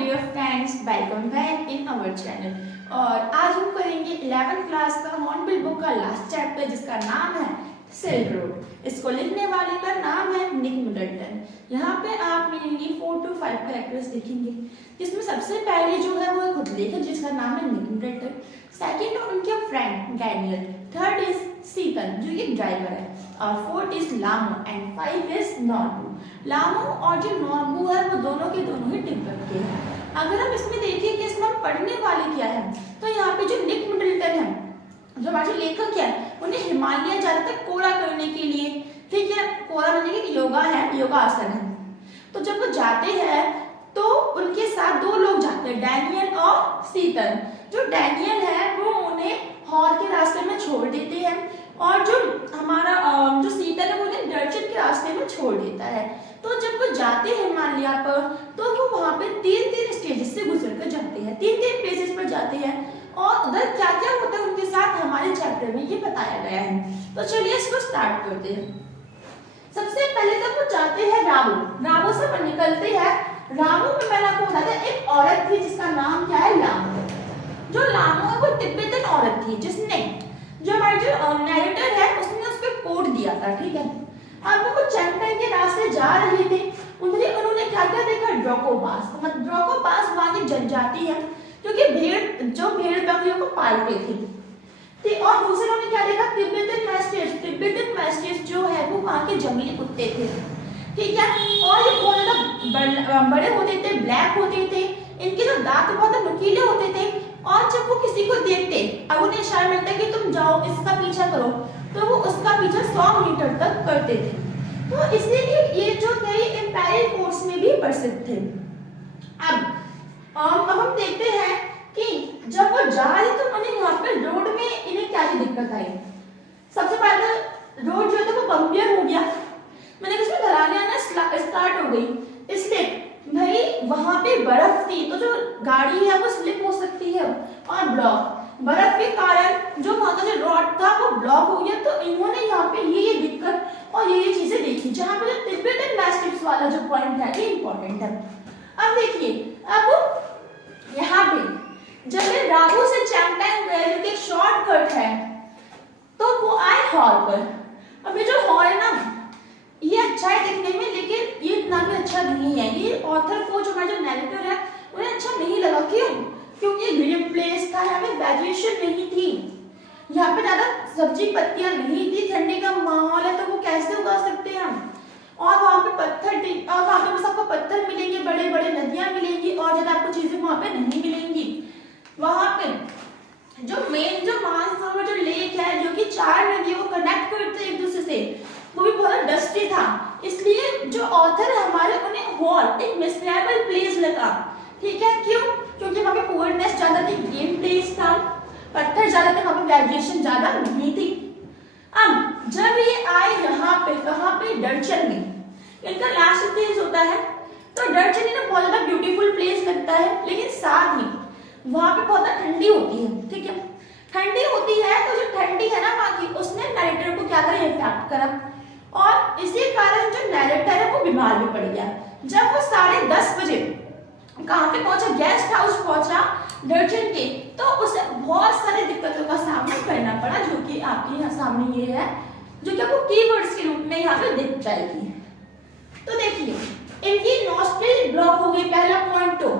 Dear friends, welcome back in our channel. और आज हम करेंगे 11th क्लास का हॉर्नबिल बुक का लास्ट चैप्टर जिसका नाम है सिल्क रोड। इसको लिखने वाले का नाम है निक मिडलटन। यहाँ पे आप मेनली 4 to 5 कैरेक्टर्स देखेंगे, जिसमें सबसे पहले जो है वो खुद लेखक जिसका नाम है निक मिडलटन, सेकंड उनके फ्रेंड डैनियल, थर्ड इज सीतन जो ये ड्राइवर है, और फोर्थ इज लामो एंड 5 इज नॉर्बू। लामो और जो नॉर्बू है वो दोनों के दोनों ही तिब्बत के हैं। अगर हम इसमें देखें कि इसमें हम पढ़ने वाले क्या है, तो यहाँ पे जो निक मिडलटन है, जो हमारे लेखक है, उन्हें हिमालय ज्यादातर कोरा करने के लिए, ठीक है, कोरा करने के योगा है, योगा आसन है। तो जब वो जाते हैं तो उनके साथ दो लोग जाते हैं, डैनियल और सीतन। जो डैनियल है वो उन्हें हॉर के रास्ते में छोड़ देते हैं, और जो हमारा जो सीतन है वो उन्हें दर्शन के रास्ते में छोड़ देता है। तो जब वो जाते हैं हिमालय पर, तो वो वहां पे 3 स्टेजेस से गुजर कर जाते हैं, 3 प्लेसेस पर जाते हैं, और उधर क्या क्या होता है उनके साथ हमारे चैप्टर में ये बताया गया है। तो चलिए इसको स्टार्ट करते हैं। सबसे पहले तो वो जाते हैं रावू। रावू से वो निकलते हैं। रावू में मैंने आपको बताया था एक औरत थी जिसका नाम क्या है, लामो। जो लामो है वो तिब्बतन औरत थी, जिसने जो हमारे जो नैरेटर है उसने उस पर कोड दिया था, ठीक है। अब वो चैंगटाई के रास्ते जा रहे थे, उन्होंने क्या क्या देखा, ड्रोकोबास। मतलब ड्रोकोबास वहां की जनजाति है क्योंकि भेड़ बकरियों को पालते थे। और दूसरे उन्होंने क्या देखा, तिब्बतन मैस्टिफ। तिब्बतन मैस्टिफ जो है वो वहां के जंगली कुत्ते थे, ठीक है। और ये बहुत ज्यादा बड़े होते थे, ब्लैक होते थे, इनके जो दांत बहुत नुकीले होते थे, और जब वो किसी को देखते, अब उन्हें इशारा मिलता है कि तुम जाओ इसका पीछा करो, तो वो उसका पीछा 100 मीटर तक करते थे। तो इसीलिए ये जो थे इंपीरियल कोर्स में भी प्रसिद्ध थे। अब हम देखते हैं कि जब वो जा रहे तो उन्हें यहाँ पे रोड में इन्हें क्या दिक्कत आई। सबसे पहले रोड जो है वो बम्पियर हो गया, मैंने उसमें ढलाने आना स्टार्ट हो गई, इसलिए भाई वहां पे बर्फ थी, तो जो गाड़ी है वो स्लिप हो सकती है, और ब्लॉक बर्फ के कारण जो वहां का जो रोड था वो ब्लॉक हो गया। तो इन्होंने यहाँ पे ये दिक्कत और ये चीजें देखी, जहाँ पे जो तिब्बतन मैस्टिफ्स वाला जो पॉइंट है ये इंपॉर्टेंट है। अब देखिए, अब यहाँ पे जब रावू से चैंगटाई वैली के शॉर्टकट है, तो वो आए हॉर पर। अब ये जो हॉर है ना, ये अच्छा है दिखने में, लेकिन ये इतना भी अच्छा नहीं है। ये ऑथर को, जो हमारा जो नैरेटर है, उन्हें अच्छा नहीं लगा। क्यों? क्योंकि ग्रीन प्लेस था, यहाँ पे वेजिटेशन नहीं थी, यहाँ पे ज्यादा सब्जी पत्तियां नहीं थी, ठंडी का माहौल है, तो वो कैसे उगा सकते हैं हम। और वहाँ पे पत्थर, और वहाँ पे बस आपको पत्थर मिलेंगे, बड़े बड़े नदियां मिलेंगी, और ज्यादा आपको चीजें वहाँ पे नहीं मिलेंगी। वहाँ पे जो मेन जो मानसरोवर जो लेक है, जो कि 4 नदियों को कनेक्ट करते हैं एक दूसरे से, वो भी बहुत डस्टी था। इसलिए जो ऑथर है हमारे, उन्हें हॉल एक मिसरेबल प्लेस लगा, ठीक है। क्यों? क्योंकि वहाँ पे पुअरनेस ज्यादा थी, ग्रीन प्लेस था, पत्थर ज्यादा थे, वहाँ पे वेजिटेशन ज्यादा नहीं थी। अब जब ये आए यहाँ पे, कहाँ पे, डर्चन में, इनका लास्ट स्टेज होता है। तो डर्चन इन्हें बहुत ज्यादा ब्यूटीफुल प्लेस लगता है, लेकिन साथ ही वहाँ पे बहुत ठंडी होती है, ठीक है। ठंडी होती है, तो जो ठंडी है ना वहाँ की, उसने नैरेटर को क्या करा, इफेक्ट करा, और इसी कारण जो नैरेटर है वो बीमार भी पड़ गया। जब वो 10:30 बजे कहाँ पे पहुंचा, गेस्ट हाउस पहुंचा डर्चन के, तो उसे बहुत सारी दिक्कतों का सामना करना पड़ा, जो कि आपके यहाँ सामने ये है, जो कि आपको कीवर्ड्स के रूप में यहाँ पे दिख जाएगी। तो देखिए, इनकी नॉस्ट्रिल ब्लॉक हो गई, पहला पॉइंट। तो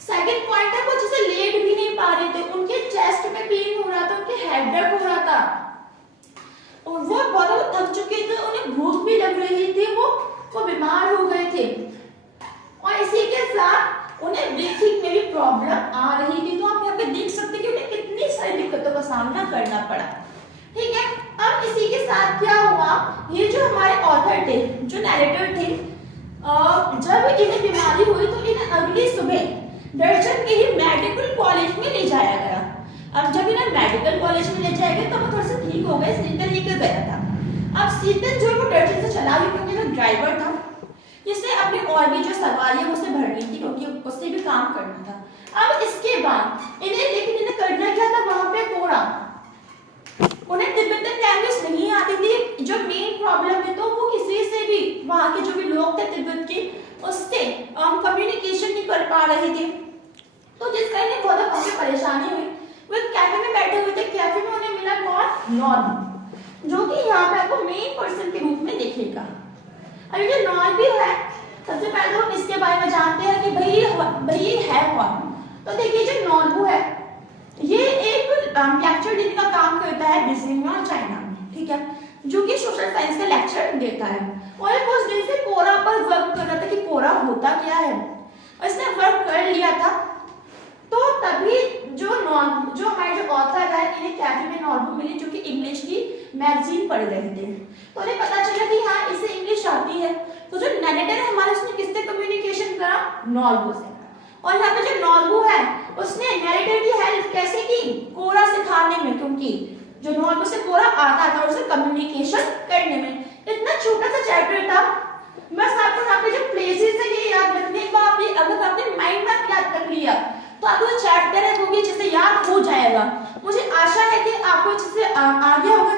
सेकंड पॉइंट है वो अच्छे से लेट भी नहीं पा रहे थे, उनके चेस्ट में पेन हो रहा था, उनके हेडेक हो रहा था, और वो बहुत थक चुके थे, उन्हें भूख भी लग रही थी, वो बीमार हो गए थे, और इसी के साथ उन्हें ब्रीथिंग में भी प्रॉब्लम आ रही थी। तो आप यहाँ पे देख सकते हैं कि उन्हें कितनी सारी दिक्कतों का सामना करना पड़ा, ठीक है। अब इसी के साथ क्या हुआ, ये जो हमारे ऑथर थे, जो नैरेटर थे, जब इन्हें बीमारी हुई तो इन्हें अगली सुबह डर्चन के ही मेडिकल कॉलेज में ले जाया गया। अब जब इन्हें मेडिकल कॉलेज में ले जाया गया तो वो थोड़े से ठीक हो गए, सीतन लेकर गया था। अब सीतन जो है वो डर्चन से चला गया, क्योंकि वो ड्राइवर था, जिसने अपनी और भी जो सवारी है उसे भरनी थी, क्योंकि उससे भी काम करना था। अब इसके बाद इन्हें करना क्या था, वहां पे कोड़ा, उन्हें तिब्बतन लैंग्वेज नहीं आती थी, जो मेन प्रॉब्लम है। तो वो किसी से भी, वहां के जो भी लोग थे तिब्बत के, उससे कम्युनिकेशन नहीं कर पा रहे थे। तो जिस कहीं ने बहुत काफी परेशानी हुई, वो कैफे में बैठे हुए थे। कैफे में उन्हें मिला कौन? नॉर्बू, जो कि यहाँ पे आपको मेन पर्सन के रूप में दिखेगा। अभी जो नॉर्बू है, सबसे पहले तो हम इसके बारे में जानते हैं कि भाई ये है कौन। तो देखिए जो नॉर्बू है, ये एक लेक्चर देने का काम करता है बीजिंग और चाइना में, ठीक है, जो कि सोशल साइंस का लेक्चर देता है। और उस दिन से कोरा पर वर्क कर रहा था कि कोरा होता क्या है। इसने वर्क कर लिया था। तो तभी जो हमारे जो ऑथर है, इन्हें कैफे में नॉर्बू मिली, जो कि इंग्लिश की मैगजीन पढ़ रहे थे। तो उन्हें पता चला कि हाँ इसे इंग्लिश आती है। तो जो नरेटर है हमारा, उसने किससे कम्युनिकेशन करा? नॉर्बू से। और यहाँ पे जो नॉर्बू है, उसने नरेटर की हेल्प कैसे की? कोरा सिखाने में, क्योंकि जो नॉर्बू से कोरा आता था उसे कम्युनिकेशन करने में। इतना छोटा सा चैप्टर था, बस आपको यहाँ पे जो प्लेसेस है ये याद रखने के बाद भी अगर आपने माइंड में याद कर लिया तो आपको चैप्टर है वो भी अच्छे से याद हो जाएगा। मुझे आशा है कि आपको अच्छे से आ गया होगा